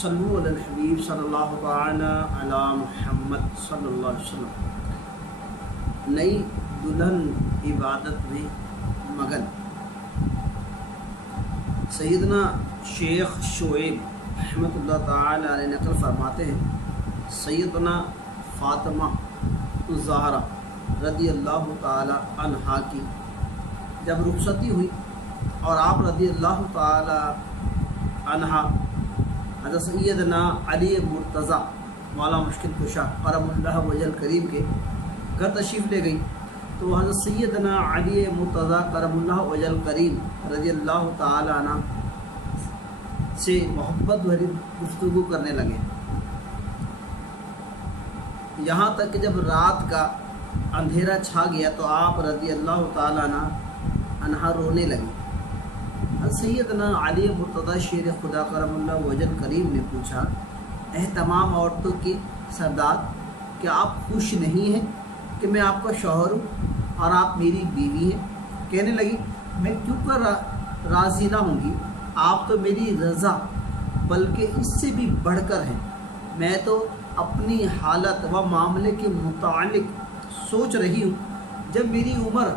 صلو علی الحبیب صلی اللہ تعالی علی محمد صلی اللہ علیہ وسلم۔ نئی دلہن عبادت میں مگن۔ سیدنا شیخ شعیب رحمۃ اللہ تعالی علیہ نقل فرماتے ہیں، سیدنا فاطمہ الزہرا رضی اللہ تعالی عنہا کی جب رخصتی ہوئی اور آپ رضی اللہ تعالی عنہا حضرت سیدنا علی مرتضیٰ مولا مشکل کشا کرم اللہ وجل کریم کے گھر تشریف لے گئی، تو حضرت سیدنا علی مرتضیٰ کرم اللہ وجل کریم رضی اللہ تعالی عنہ سے محبت بھری گفتگو کرنے لگے، یہاں تک کہ جب رات کا اندھیرا چھا گیا تو آپ رضی اللہ تعالی عنہ رونے لگے۔ سیدنا علی مرتضیٰ شیر خدا کرم اللہ وجل کریم نے پوچھا، اے تمام عورتوں کی سردار، کیا آپ خوش نہیں ہیں کہ میں آپ کا شوہر ہوں اور آپ میری بیوی ہیں؟ کہنے لگی، میں کیوں کر راضی نہ ہوں گی، آپ تو میری رضا بلکہ اس سے بھی بڑھ کر ہیں۔ میں تو اپنی حالت و معاملے کے متعلق سوچ رہی ہوں، جب میری عمر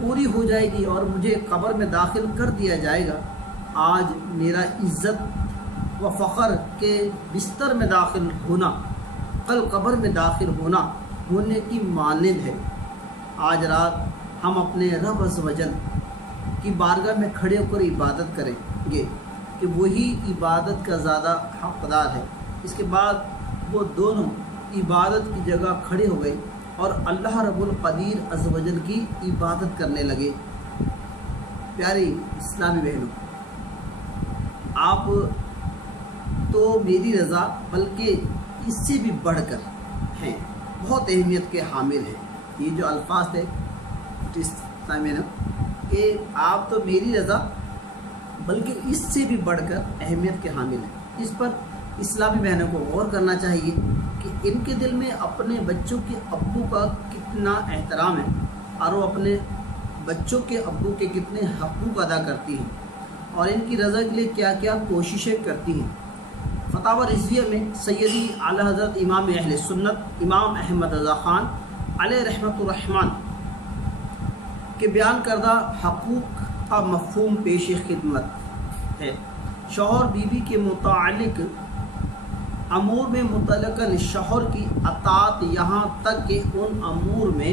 پوری ہو جائے گی اور مجھے قبر میں داخل کر دیا جائے گا، آج میرا عزت و فخر کے بستر میں داخل ہونا کل قبر میں داخل ہونے کی مانند ہے۔ آج رات ہم اپنے رب عز و جل کی بارگاہ میں کھڑے ہو کر عبادت کریں گے کہ وہی عبادت کا زیادہ حقدار ہے۔ اس کے بعد وہ دونوں عبادت کی جگہ کھڑے ہو گئے اور اللہ رب القدیر عز و جل کی عبادت کرنے لگے۔ پیاری اسلامی بہنوں، آپ تو میری رضا بلکہ اس سے بھی بڑھ کر ہیں، بہت اہمیت کے حامل ہیں۔ یہ جو الفاظ تھے اسلامی بہنوں کہ آپ تو میری رضا بلکہ اس سے بھی بڑھ کر اہمیت کے حامل ہیں، اس پر اسلامی بہنوں کو غور کرنا چاہیے کہ ان کے دل میں اپنے بچوں کے ابو کا کتنا احترام ہے اور وہ اپنے بچوں کے ابو کے کتنے حقوق ادا کرتی ہیں اور ان کی رضا کے لیے کیا کیا کوششیں کرتی ہیں۔ فتاوی رضویہ میں سیدی اعلیٰ حضرت امام اہل سنت امام احمد رضا خان علیہ رحمۃ الرحمن کے بیان کردہ حقوق کا مفہوم پیش خدمت ہے۔ شوہر بیوی کے متعلق امور میں متعلقاً شوہر کی اطاعت، یہاں تک کہ ان امور میں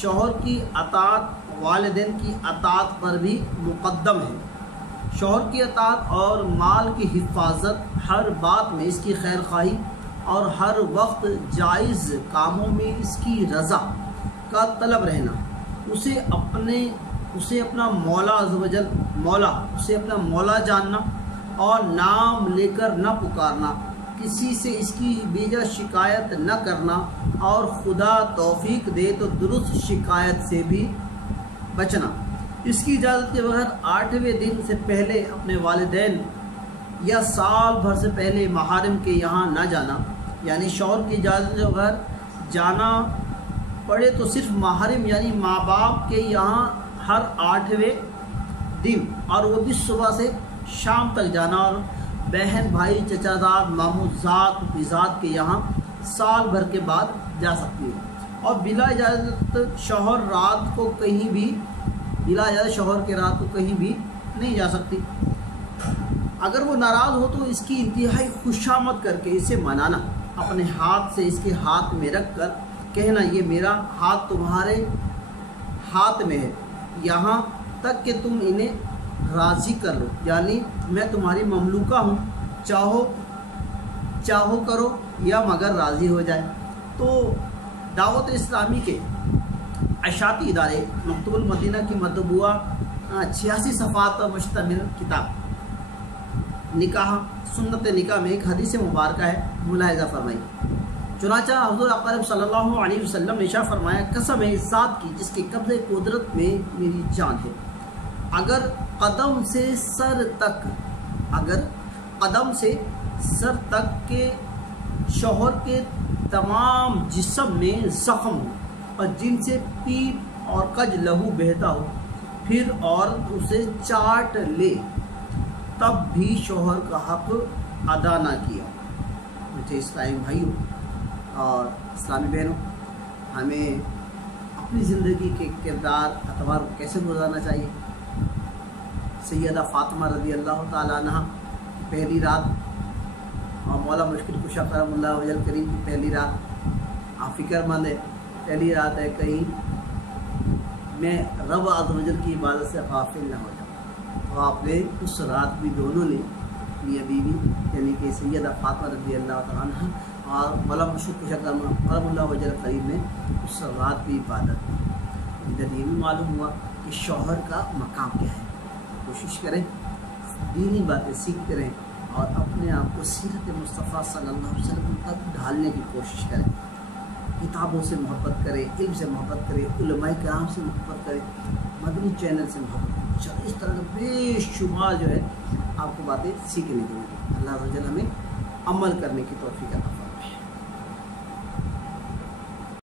شوہر کی اطاعت والدین کی اطاعت پر بھی مقدم ہے۔ شوہر کی اطاعت اور مال کی حفاظت، ہر بات میں اس کی خیر خواہی اور ہر وقت جائز کاموں میں اس کی رضا کا طلب رہنا، اسے اپنا مولا عز و جل اسے اپنا مولا جاننا اور نام لے کر نہ پکارنا، کسی سے اس کی بیجا شکایت نہ کرنا اور خدا توفیق دے تو درست شکایت سے بھی بچنا، اس کی اجازت کے بغیر 8ویں دن سے پہلے اپنے والدین یا سال بھر سے پہلے محارم کے یہاں نہ جانا، یعنی شوہر کی اجازت کے بغیر جانا پڑے تو صرف محارم یعنی ماں باپ کے یہاں ہر 8ویں دن، اور وہ بھی صبح سے شام تک جانا، اور بہن بھائی چچا زاد ماموں زاد پھپھیزاد کے یہاں سال بھر کے بعد جا سکتی ہے، اور بلا اجازت شوہر کے رات کو کہیں بھی نہیں جا سکتی۔ اگر وہ ناراض ہو تو اس کی انتہائی خوشامد کر کے اسے منانا، اپنے ہاتھ سے اس کے ہاتھ میں رکھ کر کہنا، یہ میرا ہاتھ تمہارے ہاتھ میں ہے، یہاں تک کہ تم انہیں راضی کر لو، یعنی میں تمہاری مملوکہ ہوں، چاہو کرو یا مگر راضی ہو جائے۔ تو دعوت اسلامی کے اشاعتی ادارے مکتوب المدینہ کی مطبوعہ 86 صفحات پر مشتمل کتاب نکاح سنت نکاح میں ایک حدیث مبارکہ ہے، ملاحظہ فرمائیے۔ چنانچہ حضور اقرب صلی اللہ علیہ وسلم نے ارشاد فرمایا، قسم ہے اس ذات کی جس کے قبضے قدرت میں میری جان ہے، اگر قدم سے سر تک کے شوہر کے تمام جسم میں زخم ہو اور جن سے پیپ اور کج لہو بہتا ہو، پھر عورت اسے چاٹ لے، تب بھی شوہر کا حق ادا نہ کیا۔ مجھے اسلامی بھائیوں اور اسلامی بہنوں، ہمیں اپنی زندگی کے کردار اتوار کو کیسے گزارنا چاہیے۔ سیدہ فاطمہ رضی اللہ تعالیٰ عنہ کی پہلی رات اور مولا مشکل کشا کرم اللہ وجل کریم کی پہلی رات، آپ فکر مند ہے پہلی رات ہے کہیں میں رب عز و جل کی عبادت سے غافل نہ ہو جاؤں، تو آپ نے اس رات بھی دونوں نے میاں بیوی یعنی کہ سیدہ فاطمہ رضی اللہ تعالیٰ عنہ اور مولا مشکل کشا کرم اللہ وجل کریم نے اس رات بھی عبادت کی۔ ادھر یہ بھی معلوم ہوا کہ شوہر کا مقام کیا ہے۔ کوشش کریں دینی باتیں سیکھتے رہیں اور اپنے آپ کو سیرت مصطفیٰ صلی اللہ علیہ وسلم تک ڈھالنے کی کوشش کریں۔ کتابوں سے محبت کریں، علم سے محبت کریں، علماء کرام سے محبت کریں، مدنی چینل سے محبت کریں۔ چلو اس طرح کے بے شمار جو ہے آپ کو باتیں سیکھنے کی ملیں۔ اللہ عز و جل ہمیں عمل کرنے کی توفیق عطا فرمائے۔